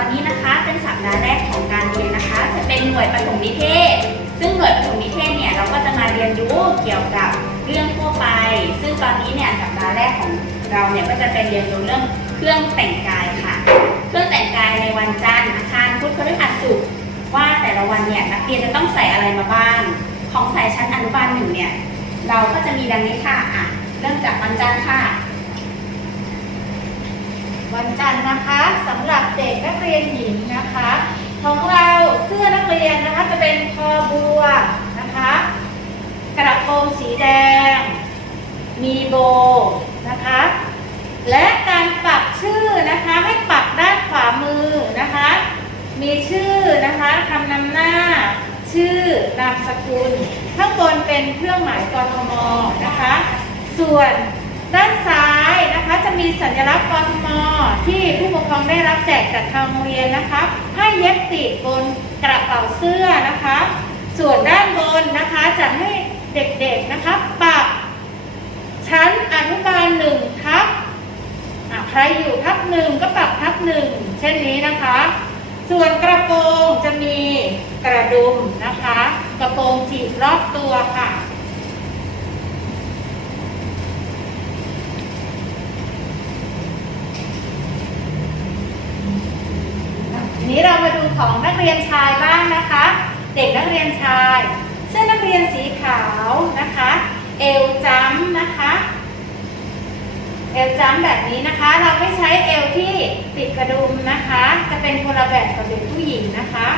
อนนี้นะคะเป็นสัปดาห์แรกของการเรียนนะคะ จะเป็นหน่วยปรมนิเทศ ซึ่งหน่วยปรมนิเทศเนี่ยเราก็จะมาเรียนรู้เกี่ยวกับเรื่องทั่วไป ซึ่งตอนนี้เนี่ยสัปดาห์แรกของเราเนี่ยก็จะเป็นเรียนรู้เรื่องเครื่องแต่งกายค่ะ เครื่องแต่งกายในวันจันทร์อางคารพุธพฤหัสศุกร์ว่าแต่ละวันเนี่ยนักเรียนจะต้องใส่อะไรมาบ้าง ของใส่ชั้นอนุบาลหนึ่งเนี่ยเราก็จะมีดังนี้ค่ะอะ เริ่มจากวันจันทร์ค่ะ วันจันทร์นะคะสำหรับ เด็กนักเรียนหญิงนะคะ ของเราเสื้อนักเรียนนะคะจะเป็นคอบัวนะคะ กระโปรงสีแดง มีโบนะคะ และการปักชื่อนะคะให้ปักด้านขวามือนะคะ มีชื่อนะคะคำนำหน้า ชื่อนามสกุล ข้างบนเป็นเครื่องหมายกทมนะคะ ส่วน ด้านซ้ายนะคะจะมีสัญลักษณ์กทมที่ผู้ปกครองได้รับแจกจากทางโรงเรียนนะคะให้เย็บติดบนกระเป๋าเสื้อนะคะ ส่วนด้านบนนะคะจะให้เด็กๆนะคะปักชั้นอนุบาลหนึ่งทับใครอยู่ทับหนึ่งก็ปักทับหนึ่งเช่นนี้นะคะ ส่วนกระโปรงจะมีกระดุมนะคะ กระโปรงจีบรอบตัวค่ะ ที นี้เรามาดูของนักเรียนชายบ้างนะคะ เด็กนักเรียนชาย เสื้อนักเรียนสีขาวนะคะ เอวจ้ำนะคะ เอวจ้ำแบบนี้นะคะ เราไม่ใช้เอวที่ติดกระดุมนะคะ จะเป็นคนละแบบกับเด็กผู้หญิงนะคะ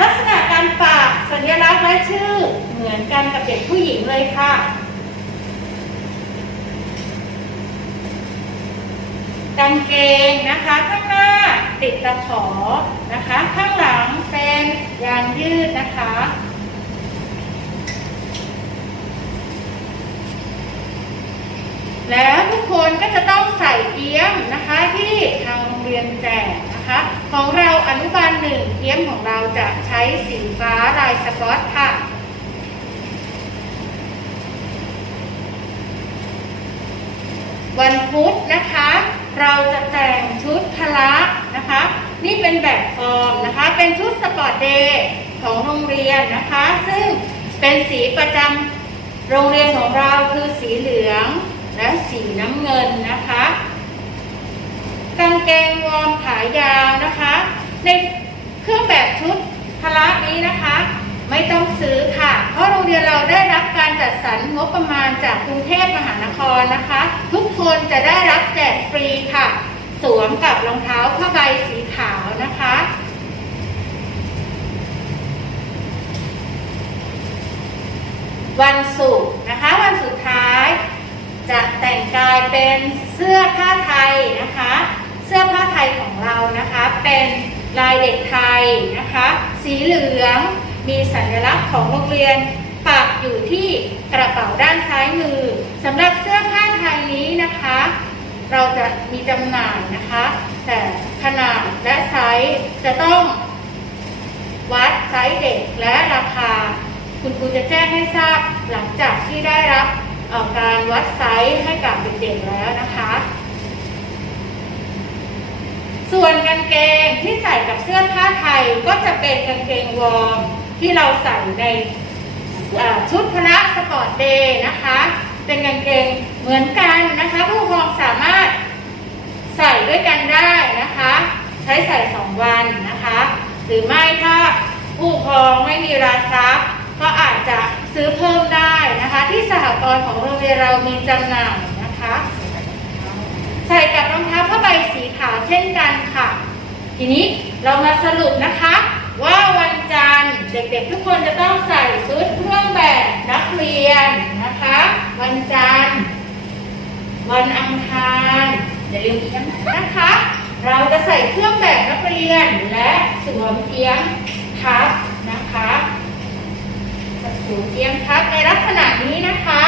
ลักษณะการปากสัญลักษณ์และชื่อเหมือนกันกับเด็กผู้หญิงเลยค่ะ กางเกงนะคะ ข้างหน้าติดตะขอนะคะ ข้างหลังเป็นยางยืดนะคะ แล้วทุกคนก็จะต้องใส่เอี้ยมนะคะที่ทางโรงเรียนแจกนะคะ ของเราอนุบาลหนึ่งเอี้ยมของเราจะใช้สีฟ้าลายสกอตค่ะวันพุธนะคะแต่งชุดพละนะคะ นี่เป็นแบบฟอร์มนะคะ เป็นชุดสปอร์ตเดย์ของโรงเรียนนะคะ ซึ่งเป็นสีประจำโรงเรียนของเราคือสีเหลืองและสีน้ำเงินนะคะกางเกงวอร์มขายาวนะคะ ในเครื่องแบบชุดพละนี้นะคะ ไม่ต้องซื้อค่ะ เพราะโรงเรียนเราได้รับการจัดสรรงบประมาณจากกรุงเทพมหานครนะคะ ทุกคนจะได้รับแจกฟรีค่ะ สวมกับรองเท้าผ้าใบสีขาวนะคะ วันศุกร์นะคะ วันสุดท้าย จะแต่งกายเป็นเสื้อผ้าไทยนะคะ เสื้อผ้าไทยของเรานะคะ เป็นลายเด็กไทยนะคะ สีเหลืองมีสัญลักษณ์ของโรงเรียนปักอยู่ที่กระเป๋าด้านซ้ายมือสำหรับเสื้อผ้าไทยนี้นะคะ เราจะมีจำหน่ายนะคะ แต่ขนาดและไซส์จะต้องวัดไซส์เด็กและราคา คุณครูจะแจ้งให้ทราบหลังจากที่ได้รับออการวัดไซส์ให้กับเด็กๆแล้วนะคะ ส่วนกางเกงที่ใส่กับเสื้อผ้าไทยก็จะเป็นกางเกงวอร์มที่เราใส่ในชุดพละสปอร์ตเดย์นะคะ เป็นกางเกงเหมือนกันนะคะ ผู้ปกครองสามารถใส่ด้วยกันได้นะคะ ใช้ใส่สองวันนะคะ หรือไม่ถ้าผู้ปกครองไม่มีราทรัพย์ ก็อาจจะซื้อเพิ่มได้นะคะ ที่สหกรณ์ของโรงเรียนเรามีจำหน่ายนะคะ ใส่กับรองเท้าผ้าใบสีขาวเช่นกันค่ะ ทีนี้เรามาสรุปนะคะ ว่าวันจันทร์เด็กๆทุกคนจะต้องใส่ชุดเครื่องแบบนักเรียนนะคะ วันจันทร์วันอังคารอย่าลืมเขียมนะคะ เราจะใส่เครื่องแบบนักเรียนและสวมเอี้ยมทับ สวมเอี้ยมทับในลักษณะนี้นะคะ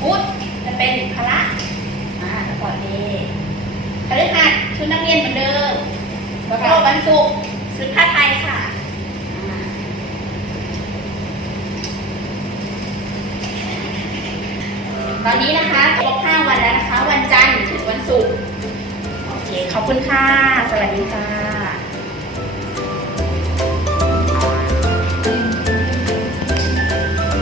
พุธจะเป็นพละอ่าสปอร์ตเดย์พฤหัสชุดนักเรียนเหมือนเดิมแล้วก็วันศุกร์ชุดผ้าไทยค่ะตอนนี้นะคะครบ5วันแล้วนะคะ วันจันทร์ถึงวันศุกร์ โอเค ขอบคุณค่ะ สวัสดีค่ะ